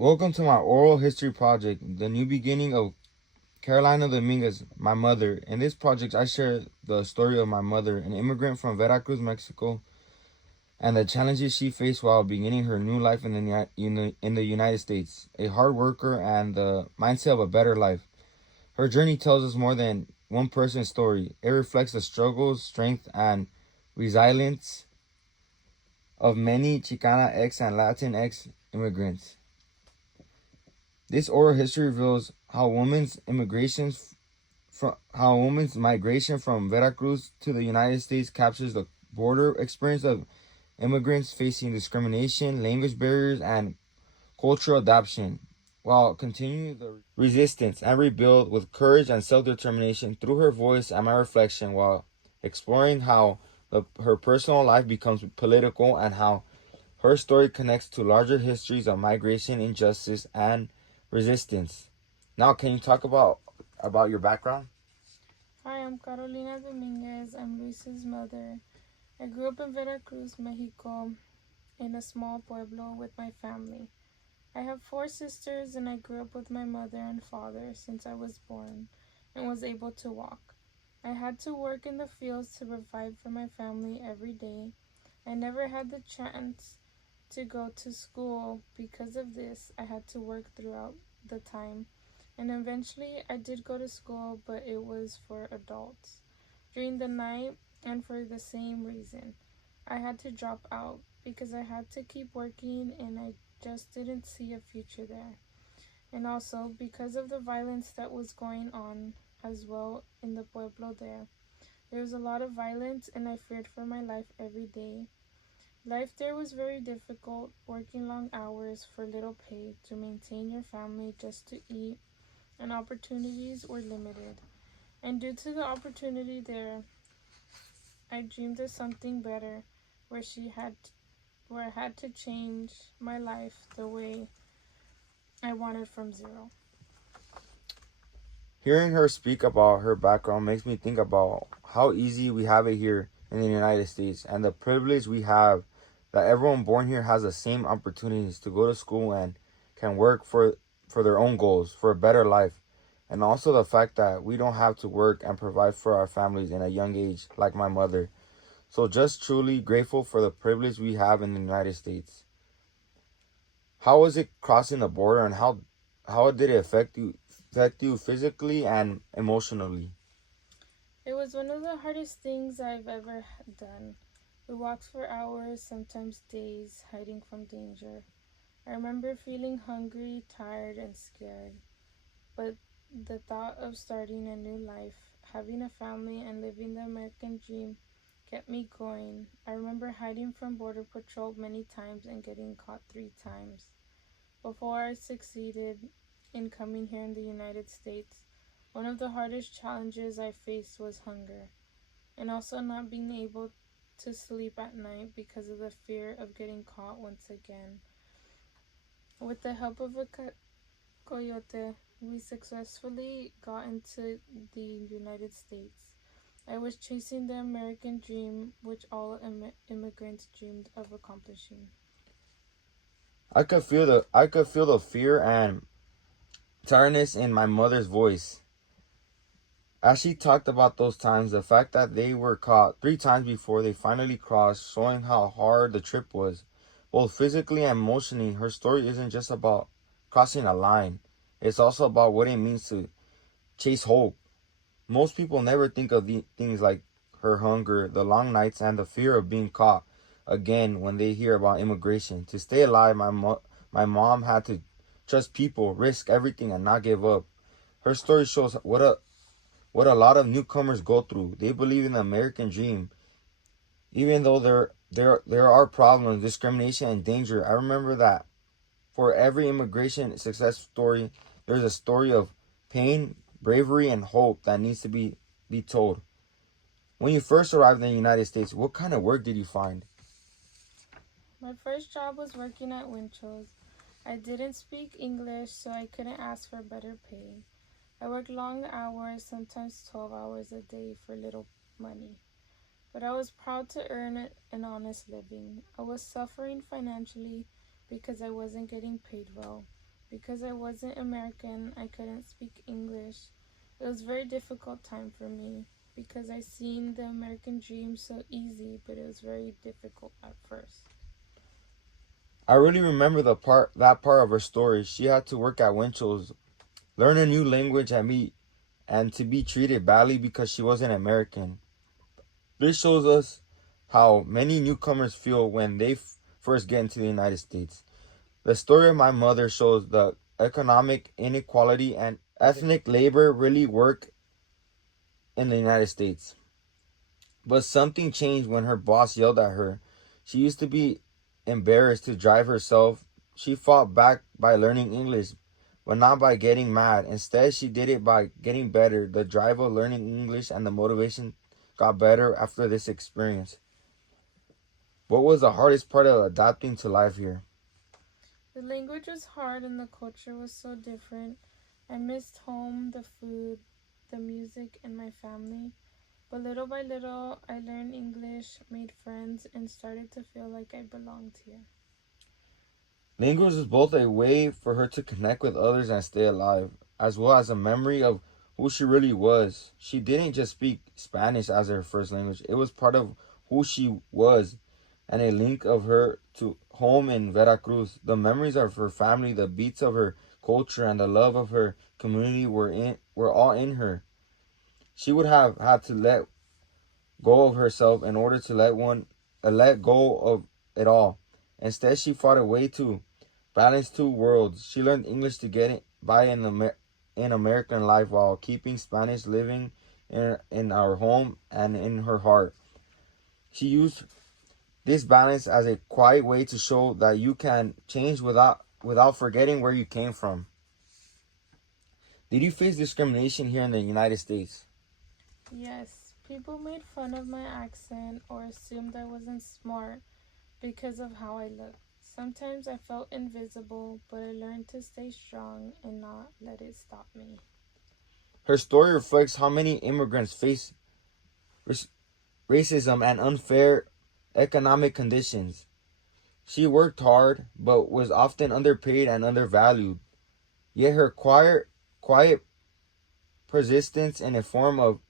Welcome to my oral history project, The New Beginning of Carolina Dominguez, my mother. In this project, I share the story of my mother, an immigrant from Veracruz, Mexico, and the challenges she faced while beginning her new life in the United States. A hard worker and the mindset of a better life. Her journey tells us more than one person's story. It reflects the struggles, strength, and resilience of many Chicana ex and Latin ex immigrants. This oral history reveals how women's migration from Veracruz to the United States captures the border experience of immigrants facing discrimination, language barriers, and cultural adaptation, while continuing the resistance and rebuild with courage and self-determination through her voice and my reflection, while exploring how her personal life becomes political and how her story connects to larger histories of migration, injustice, and resistance. Now, can you talk about your background? Hi, I'm Carolina Dominguez. I'm Luis's mother. I grew up in Veracruz, Mexico, in a small pueblo with my family. I have four sisters, and I grew up with my mother and father since I was born and was able to walk. I had to work in the fields to provide for my family every day. I never had the chance to go to school. Because of this, I had to work throughout the time. And eventually, I did go to school, but it was for adults. During the night, and for the same reason, I had to drop out because I had to keep working and I just didn't see a future there. And also because of the violence that was going on as well in the pueblo there. There was a lot of violence and I feared for my life every day. Life there was very difficult, working long hours for little pay to maintain your family just to eat, and opportunities were limited. And due to the opportunity there, I dreamed of something better where she had where I had to change my life the way I wanted from zero. Hearing her speak about her background makes me think about how easy we have it here in the United States and the privilege we have that everyone born here has the same opportunities to go to school and can work for their own goals, for a better life. And also the fact that we don't have to work and provide for our families in a young age like my mother. So just truly grateful for the privilege we have in the United States. How was it crossing the border and how did it affect you physically and emotionally? It was one of the hardest things I've ever done. We walked for hours, sometimes days, hiding from danger. I remember feeling hungry, tired, and scared. But the thought of starting a new life, having a family, and living the American dream kept me going. I remember hiding from Border Patrol many times and getting caught 3 times. Before I succeeded in coming here in the United States, one of the hardest challenges I faced was hunger, and also not being able to sleep at night because of the fear of getting caught once again. With the help of a coyote, we successfully got into the United States. I was chasing the American dream, which all immigrants dreamed of accomplishing. I could feel the fear and tiredness in my mother's voice. As she talked about those times, the fact that they were caught 3 times before they finally crossed, showing how hard the trip was, both physically and emotionally. Her story isn't just about crossing a line, it's also about what it means to chase hope. Most people never think of the things like her hunger, the long nights, and the fear of being caught again when they hear about immigration. To stay alive, my mom had to trust people, risk everything, and not give up. Her story shows what a lot of newcomers go through. They believe in the American dream, even though there are problems, discrimination, and danger. I remember that for every immigration success story, there's a story of pain, bravery, and hope that needs to be told. When you first arrived in the United States, what kind of work did you find? My first job was working at Winchell's. I didn't speak English, so I couldn't ask for better pay. I worked long hours, sometimes 12 hours a day for little money. But I was proud to earn an honest living. I was suffering financially because I wasn't getting paid well. Because I wasn't American, I couldn't speak English. It was a very difficult time for me because I seen the American dream so easy, but it was very difficult at first. I really remember that part of her story. She had to work at Winchell's, learn a new language and to be treated badly because she wasn't American. This shows us how many newcomers feel when they first get into the United States. The story of my mother shows the economic inequality and ethnic labor really work in the United States. But something changed when her boss yelled at her. She used to be embarrassed to drive herself. She fought back by learning English, but not by getting mad. Instead, she did it by getting better. The drive of learning English and the motivation got better after this experience. What was the hardest part of adapting to life here? The language was hard and the culture was so different. I missed home, the food, the music, and my family. But little by little, I learned English, made friends, and started to feel like I belonged here. Language was both a way for her to connect with others and stay alive, as well as a memory of who she really was. She didn't just speak Spanish as her first language, it was part of who she was and a link of her to home in Veracruz. The memories of her family, the beats of her culture, and the love of her community were all in her. She would have had to let go of herself in order to let go of it all. Instead, she fought a way to balance two worlds. She learned English to get by in American life while keeping Spanish living in our home and in her heart. She used this balance as a quiet way to show that you can change without forgetting where you came from. Did you face discrimination here in the United States? Yes, people made fun of my accent or assumed I wasn't smart because of how I looked. Sometimes I felt invisible, but I learned to stay strong and not let it stop me. Her story reflects how many immigrants face racism and unfair economic conditions. She worked hard, but was often underpaid and undervalued. Yet her quiet persistence in a form of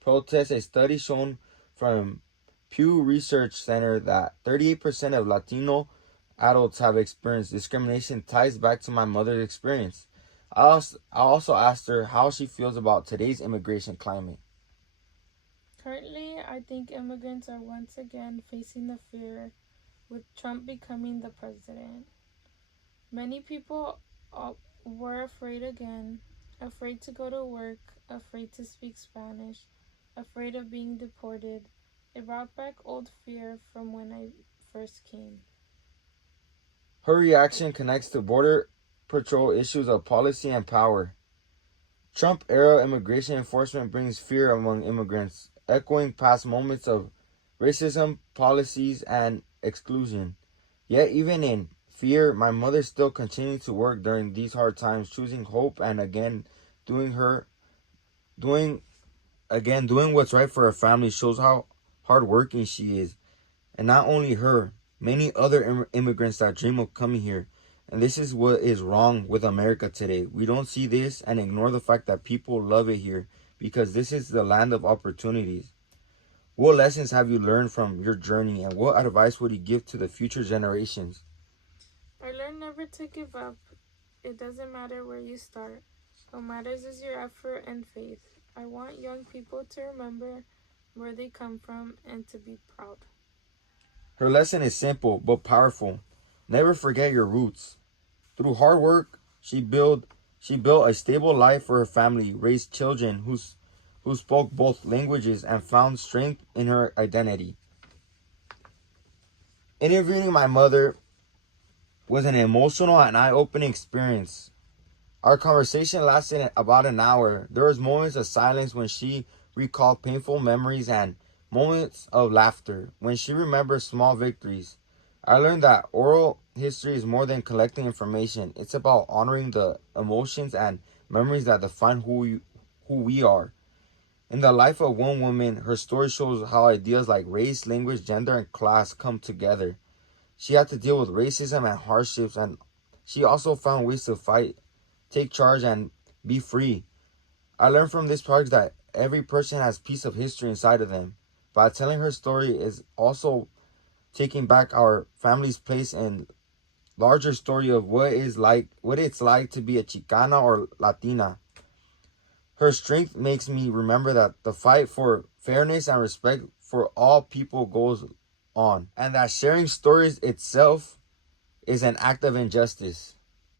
protest, a study shown from Pew Research Center that 38% of Latino adults have experienced discrimination ties back to my mother's experience. I also asked her how she feels about today's immigration climate. Currently, I think immigrants are once again facing the fear with Trump becoming the president. Many people were afraid again, afraid to go to work, afraid to speak Spanish, afraid of being deported. It brought back old fear from when I first came. Her reaction connects to Border Patrol issues of policy and power. Trump era immigration enforcement brings fear among immigrants, echoing past moments of racism, policies, and exclusion. Yet, even in fear, my mother still continued to work during these hard times, choosing hope and doing her doing doing what's right for her family shows how hardworking she is. And not only her, many other immigrants that dream of coming here. And this is what is wrong with America today. We don't see this and ignore the fact that people love it here because this is the land of opportunities. What lessons have you learned from your journey and what advice would you give to the future generations? I learned never to give up. It doesn't matter where you start. What matters is your effort and faith. I want young people to remember where they come from and to be proud. Her lesson is simple but powerful. Never forget your roots. Through hard work, she built a stable life for her family, raised children who spoke both languages and found strength in her identity. Interviewing my mother was an emotional and eye-opening experience. Our conversation lasted about an hour. There was moments of silence when she recalled painful memories and moments of laughter when she remembered small victories. I learned that oral history is more than collecting information. It's about honoring the emotions and memories that define who we are. In the life of one woman, her story shows how ideas like race, language, gender, and class come together. She had to deal with racism and hardships, and she also found ways to fight, take charge, and be free. I learned from this project that every person has a piece of history inside of them. By telling her story is also taking back our family's place in larger story of what it's like to be a Chicana or Latina. Her strength makes me remember that the fight for fairness and respect for all people goes on, and that sharing stories itself is an act of injustice.